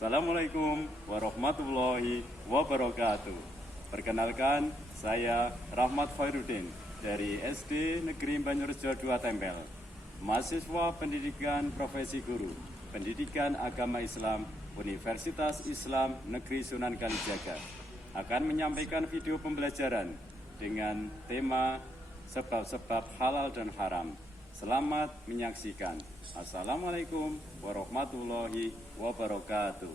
Assalamualaikum warahmatullahi wabarakatuh. Perkenalkan, saya Rahmat Khairuddin dari SD Negeri Banyurejo 2 Tempel, mahasiswa pendidikan profesi guru, pendidikan agama Islam, Universitas Islam Negeri Sunan Kalijaga, akan menyampaikan video pembelajaran dengan tema sebab-sebab halal dan haram. Selamat menyaksikan. Assalamualaikum warahmatullahi wabarakatuh.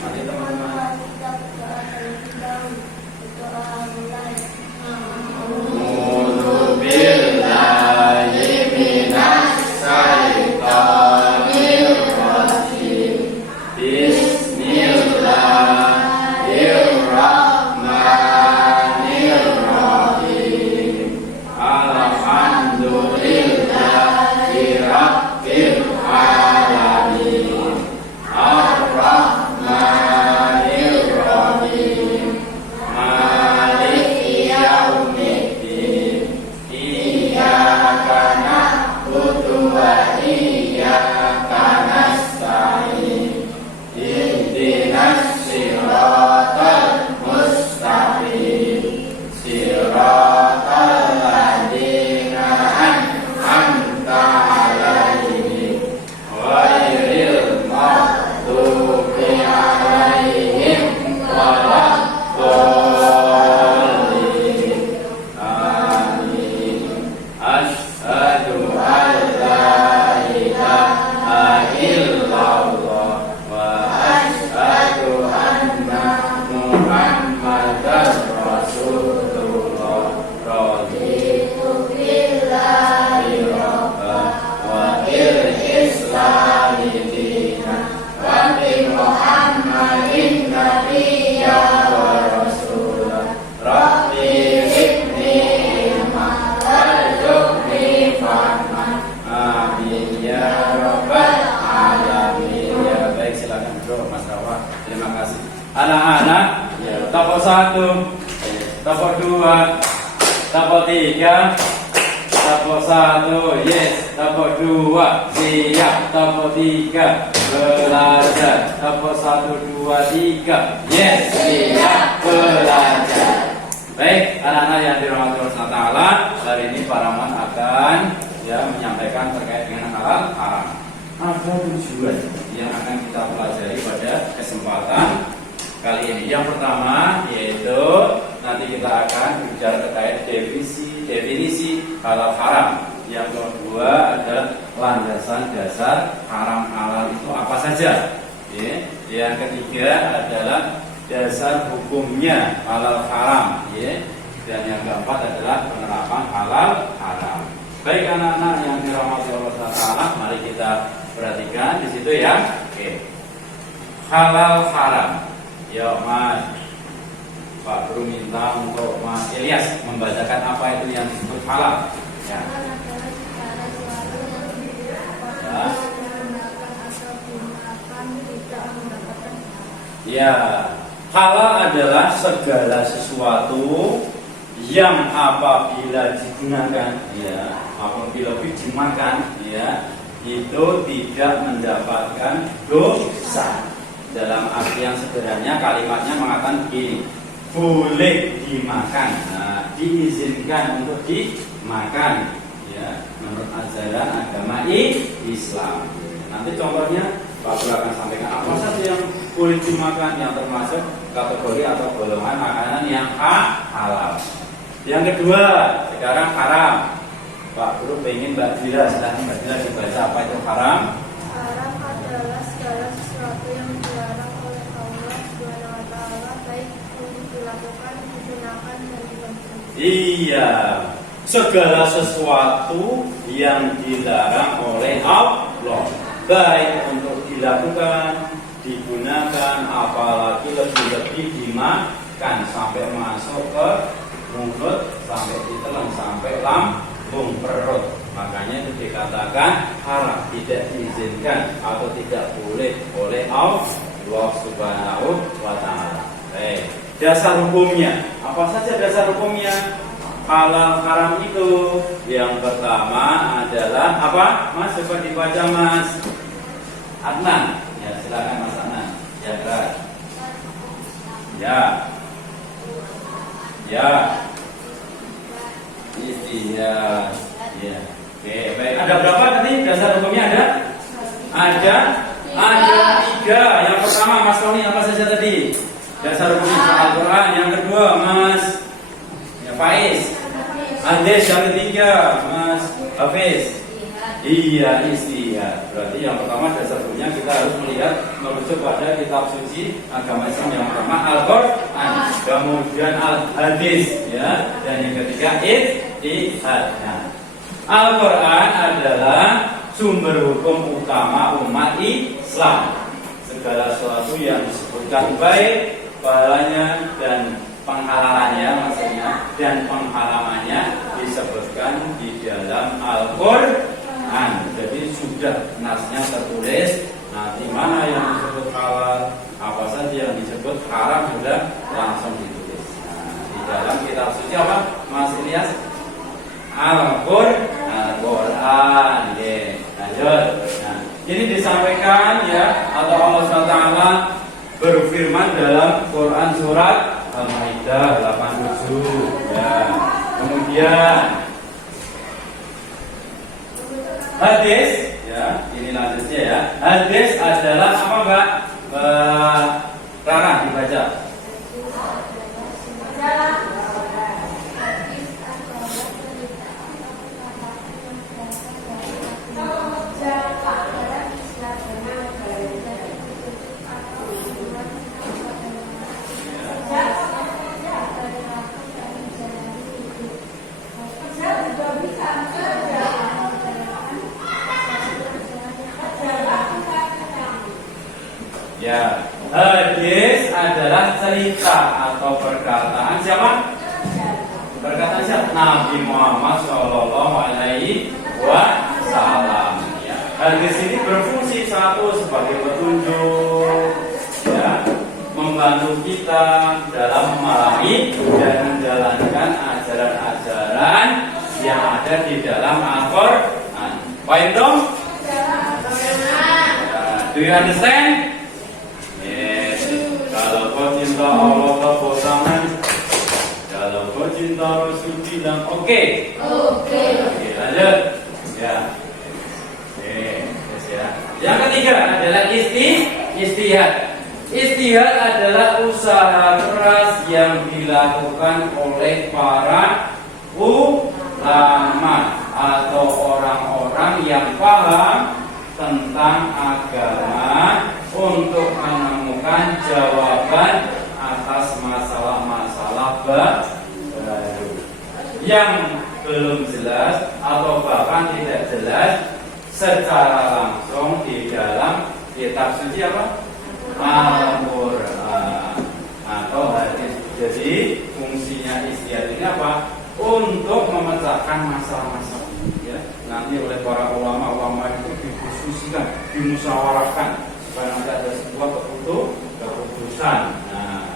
Mari teman-teman kita berdoa terlebih dahulu. Berdoa mulai. A'udzubillahi minasyaitonir rajim. Bismillahirrahmanirrahim. Alhamdulillahi rabbil alamin. Ar-Rahmanir Rahim. Maliki yaumiddin. Iyyaka na'budu wa iyyaka nasta'in. Ihdinas siratal mustaqim. Siratal ladzina an'amta 'alaihim ghairil maghdubi 'alaihim waladdallin. Amin. Asyhadu an la ilaha illallah wa asyhadu anna Muhammadar Rasulullah. Raditu billahi rabban wa bil islami dinan wa bi Muhammadin nabiyya wa rasulah. Rabbi zidni ilma warzuqni fahman. Amin ya rabbal alamin. Ya baik, silakan duduk Mas Rawa. Terima kasih. Anak-anak, ya, topo 1, topo 2, topo 3, topo 1, yes, topo 2, siap, topo 3, belajar, topo 1, 2, 3, yes, siap, belajar. Baik, anak-anak yang dirahmati Allah Ta'ala, hari ini Pak Rahman akan menyampaikan terkait dengan halal haram. Ada tujuan yang akan kita pelajari pada kesempatan kali ini. Yang pertama yaitu nanti kita akan bicara terkait definisi halal haram. Yang kedua adalah landasan dasar haram halal itu apa saja. Yang ketiga adalah dasar hukumnya halal haram. Dan yang keempat adalah penerapan halal haram. Baik anak-anak yang dirahmati Allah Ta'ala, mari kita perhatikan di situ ya. Oke. Halal haram. Yo Mas, Pak Guru minta untuk Mas Ilyas membacakan apa itu yang disebut halal. Ya. Ya, halal adalah segala sesuatu yang apabila digunakan, apabila dimakan, itu tidak mendapatkan dosa. Dalam arti yang sederhananya kalimatnya mengatakan begini, boleh dimakan, diizinkan untuk dimakan, menurut ajaran agama Islam. Nanti contohnya Pak Guru akan sampaikan apa saja yang boleh dimakan, yang termasuk kategori atau golongan makanan yang halal. Yang kedua, sekarang haram. Pak Guru pengen Mbak Dira, silahkan Mbak Dira dibaca apa itu haram. Haram adalah segala sesuatu yang dilarang oleh Allah SWT, baik untuk dilakukan, digunakan, dan dikonsumsi. Iya, segala sesuatu yang dilarang oleh Allah, baik untuk dilakukan, digunakan, apalagi lebih-lebih dimakan sampai masuk ke mulut, sampai ditelan, sampai lambung perut. Makanya itu dikatakan haram, tidak diizinkan atau tidak boleh oleh Allah Subhanahu wa Ta'ala. Baik, dasar hukumnya apa saja? Dasar hukumnya halal haram itu yang pertama adalah apa? Mas, coba dibaca Mas Adnan. Ya, silakan Mas Anan. Ya, berat. Ya. Ya. Istihad. Ya. Oke, baik. Ada berapa tadi dasar hukumnya ada? Ada 3. Yang pertama Mas Tony apa saja tadi? Dasar hukum Al-Quran. Yang kedua Mas Faiz. Hadis. Yang ketiga Mas Hafiz. Iya, istihad. Berarti yang pertama dasar hukumnya kita harus melihat merujuk pada kitab suci agama Islam yang pertama Al-Quran, kemudian Al-Hadis, ya, dan yang ketiga istihad. Nah, Al-Quran adalah sumber hukum utama umat Islam. Segala sesuatu yang disebutkan baik pahalanya dan penghalalannya, maksudnya, dan pengharamannya disebutkan di dalam Al-Quran. Jadi sudah nasnya tertulis. Nah, di mana yang disebut halal, apa saja yang disebut haram sudah langsung ditulis. Nah, di dalam kitab suci apa, Mas Ilyas? Al-Quran. Lanjut. Nah, ini disampaikan ya, atau Allah SWT berfirman dalam Quran surat Al-Maidah 87. Ya. Kemudian hadis, ya, ini lanjutnya ya. Hadis adalah apa, Mbak? Rara dibaca. Ya, hadis adalah cerita atau perkataan siapa? Perkataan siapa? Nabi Muhammad Shallallahu Alaihi Wasallam. Ya. Hadis ini berfungsi satu sebagai petunjuk, ya, membantu kita dalam memahami dan menjalankan ajaran-ajaran yang ada di dalam Al-Quran. Paham dong? Do you understand? Kalau kau cinta Allah tepuk tangan. Kalau kau cinta Rasul bilang oke. Oke, lanjut. Ya. Yes, ya. Yang ketiga adalah istihad. Istihad adalah usaha keras yang dilakukan oleh para ulama atau orang-orang yang paham tentang agama untuk menemukan jawaban atas masalah-masalah baru yang belum jelas atau bahkan tidak jelas secara langsung di dalam kitab suci apa? Al-Quran atau hadis. Jadi fungsinya istihad ini apa? Untuk memecahkan masalah-masalah, ya. Nanti oleh para ulama-ulama itu didiskusikan, dimusyawarahkan supaya nanti ada sebuah keputusan. Nah,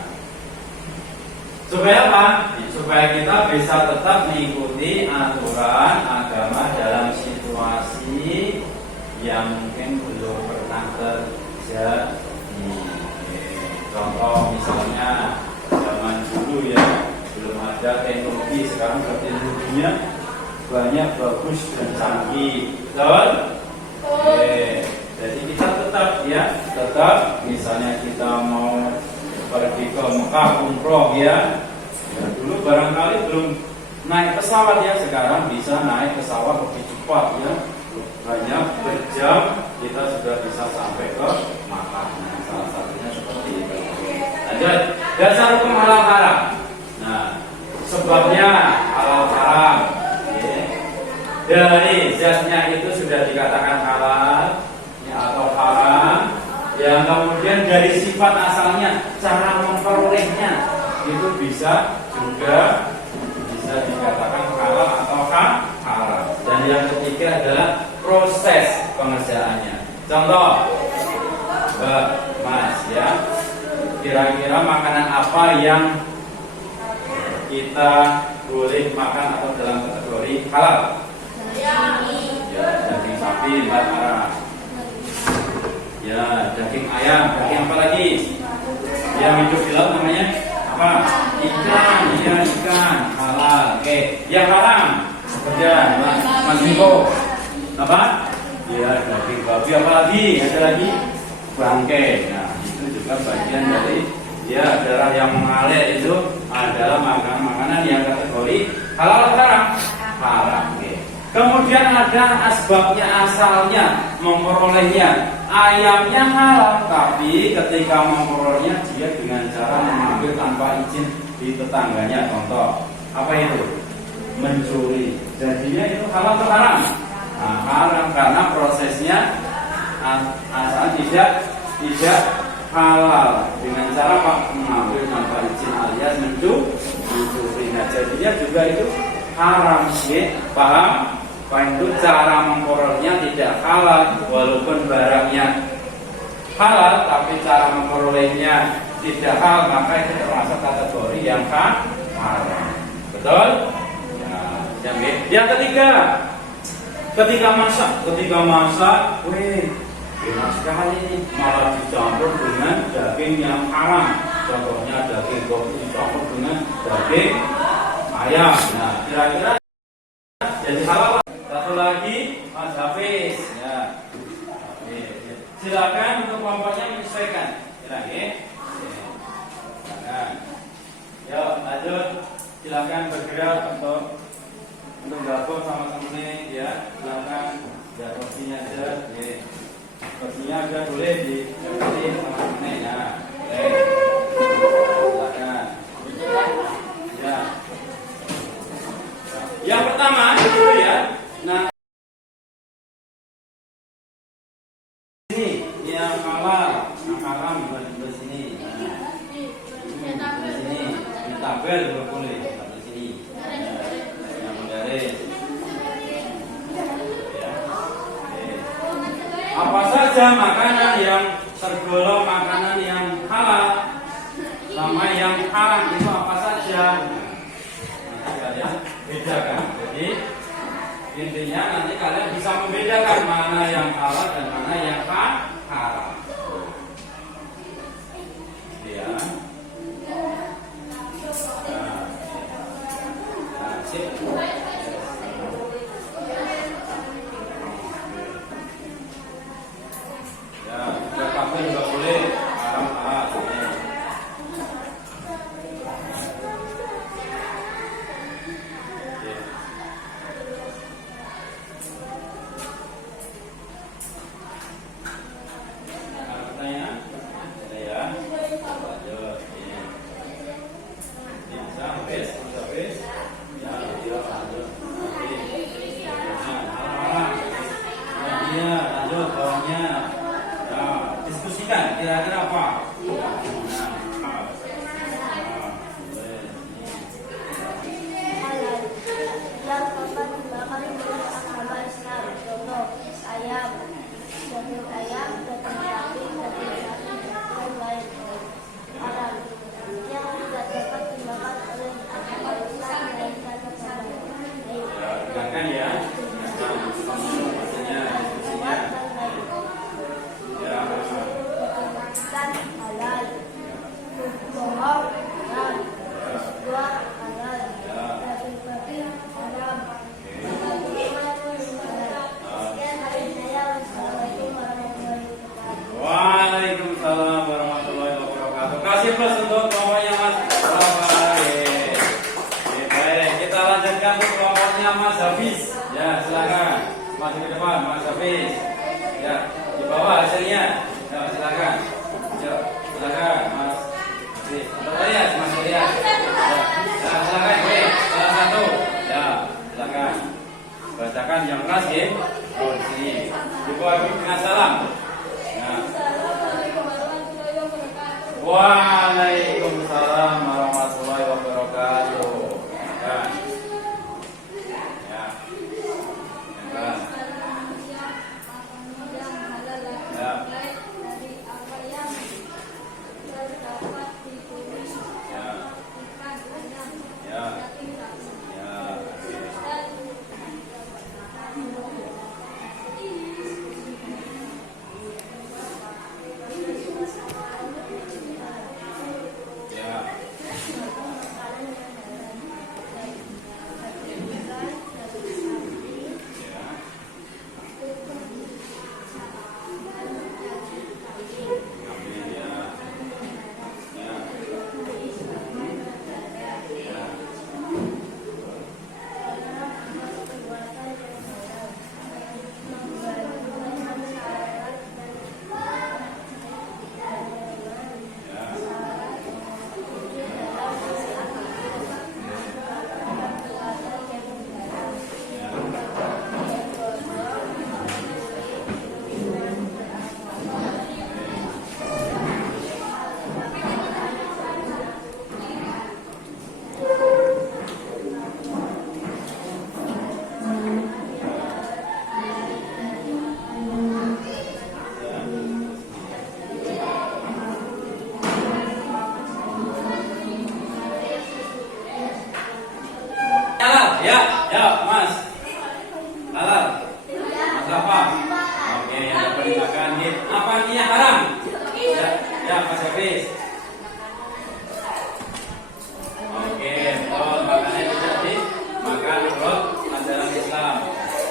supaya apa? Supaya kita bisa tetap mengikuti aturan agama dalam situasi yang mungkin belum pernah terjadi. Contoh misalnya zaman dulu ya, belum ada teknologi, sekarang teknologinya banyak, bagus dan canggih, betul? Jadi kita tetap misalnya kita mau pergi ke Mekah umroh ya, dulu barangkali belum naik pesawat ya, sekarang bisa naik pesawat lebih cepat ya, banyak berjam kita sudah bisa sampai ke Mekah. Nah, salah satunya seperti itu. Lanjut, dasar hukum halal haram. Nah, sebabnya halal haram. Dari zatnya itu sudah dikatakan halal ya, atau haram. Yang kemudian dari sifat asalnya, cara memperolehnya itu bisa juga bisa dikatakan halal atau haram. Dan yang ketiga adalah proses pengerjaannya. Contoh, Mas ya, kira-kira makanan apa yang kita boleh makan atau dalam kategori halal? Ya, daging sapi, Mbak Mara. Ya, daging ayam, daging apa lagi? Yang hidup di laut namanya apa? Ikan, ya ikan halal. Oke, yang haram kerja Mas Niko apa? Ya, daging babi apa lagi? Ada lagi? Bangkai. Nah, itu juga bagian dari ya darah yang mengalir itu adalah makanan yang kategori halal atau haram? Haram. Oke. Kemudian ada asbabnya, asalnya memperolehnya. Ayamnya halal, tapi ketika memperolehnya dia dengan cara mengambil tanpa izin di tetangganya. Contoh, apa itu? Mencuri. Jadinya itu halal atau haram? Nah, haram karena prosesnya asal tidak halal dengan cara apa? Mengambil tanpa izin alias mencuri. Nah, jadinya juga itu haram. Ya, paham? Itu cara memperolehnya tidak halal, walaupun barangnya halal, tapi cara memperolehnya tidak halal, maka itu termasuk kategori yang haram. Betul? Ya, yang ketiga, ketika masak, enak sekali ini malah dicampur dengan daging yang haram. Contohnya daging babi dicampur dengan daging ayam. Nah, kira-kira jadi halal. Satu lagi, Mas Hafiz. Ya. Silakan untuk kelompoknya menyesuaikan. Silakan. Yuk, lanjut. Silakan bergerak untuk gabung sama temennya. Ya, silakan. Ya, porsinya aja. Ya. Porsinya aja boleh diganti sama temennya. Ya. Silakan. Ya. Yang pertama itu ya. Nah, ini yang halal, yang haram di sini. Di sini, ini tabel boleh di sini. Yang mendaris. Ya. Apa saja makanan yang tergolong makanan yang halal sama yang haram itu apa saja? Nanti kalian bedakan. Jadi intinya nanti kalian bisa membedakan mana yang halal dan mana yang haram. Ya. Nah, sip. Ya, juga kafe juga boleh. Haram. Kira-kira apa? Yang dapat dimakan menurut agama Islam. Contoh, ayam, daging ayam, daging sapi, dan lain. Haram. Yang tidak dapat dimakan oleh agama Islam melainkan agama lain. Dengarkan ya. Maksudnya Lewat dan lain. ya. Ikan halal, bohong halal, dua halal, daging babi haram. Waalaikumsalam warahmatullahi wabarakatuh. Kasih plus untuk kelompoknya Mas. Baik, kita lanjutkan untuk kelompoknya Mas Hafiz. Ya, silakan. Masuk ke depan, Mas Hafiz. Ya, di bawah hasilnya. Ya, silakan. Ya, silakan, Mas Hafiz. Mas Rias. Ya, silakan. Salah satu. Ya, silakan. Bacakan yang keras ya. Oh, di sini. Dibuat dengan salam. Nah. Waalaikumsalam warahmatullahi wabarakatuh. Ya. Ya. Ya.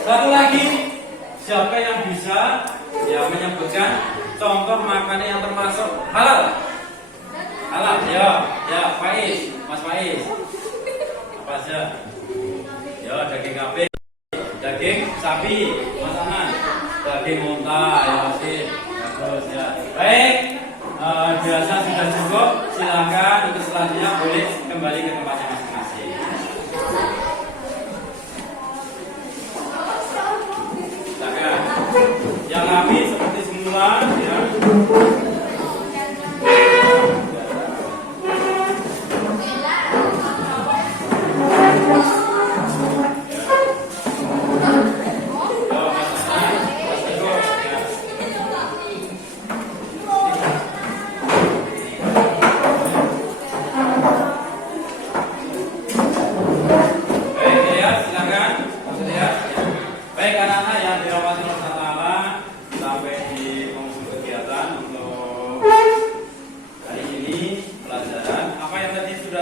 Satu lagi, siapa yang bisa ya menyebutkan contoh makanan yang termasuk halal? Halal, ya, Faiz, Mas Faiz. Apa aja? Ya, daging kambing, daging sapi, Mas Anan, daging unta, ya masih bagus ya. Baik, biasa sudah cukup. Silakan untuk selanjutnya boleh kembali ke tempatnya masing-masing. Silakan. Yang rapi seperti semula, ya.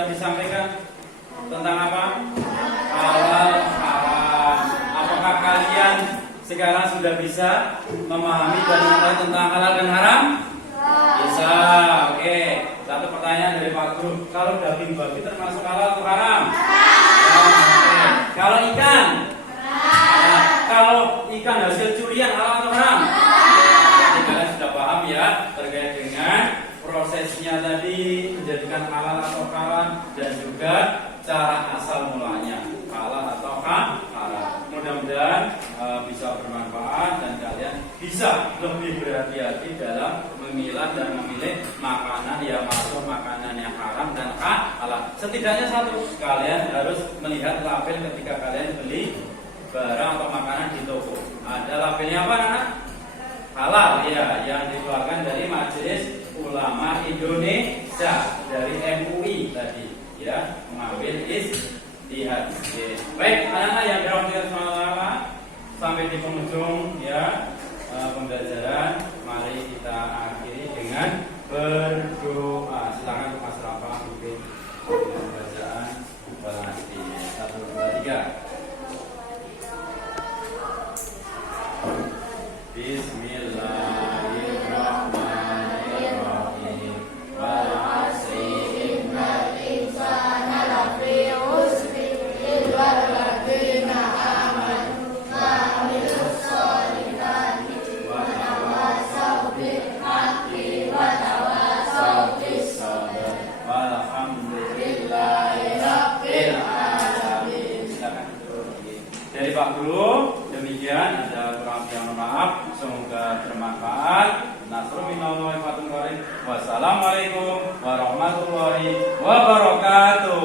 Disampaikan tentang apa? Halal, haram. Apakah kalian sekarang sudah bisa memahami dan mengetahui tentang halal dan haram? Bisa. Oke. Satu pertanyaan dari Pak Guru. Kalau daging babi termasuk halal atau haram? Oke. Kalau ikan? Kalau ikan hasil curian halal atau haram? Jadi kalian sudah paham ya terkait dengan prosesnya tadi menjadikan halal atau haram dan juga cara asal mulanya halal atau haram. Mudah-mudahan bisa bermanfaat dan kalian bisa lebih berhati-hati dalam memilah dan memilih makanan yang masuk, makanan yang haram dan halal. Setidaknya satu, kalian harus melihat label ketika kalian beli barang atau makanan di toko. Ada labelnya apa, anak? Halal ya, yang dikeluarkan dari Majelis Ulama Indonesia, dari MUI tadi ya, mengambil istihad. Baik, anak-anak yang dirahmati Allah, sampai di penghujung ya pembelajaran, mari kita akhiri dengan berdoa. Silakan Mas Rafa mungkin dengan bacaan pasti 1, 2, 3. Bismillahirrahmanirrahim. Wal 'asri innal insana lafi khusr illa alladziina aamanu wa 'amilus sholihati wa tawassaw bil haqqi wa tawassaw bis sabr. Walhamdulillahi rabbil alamin. Silakan dari Pak Guru. Demikian, ada kurang lebih yang maaf. Semoga bermanfaat. Wassalamualaikum warahmatullahi wabarakatuh.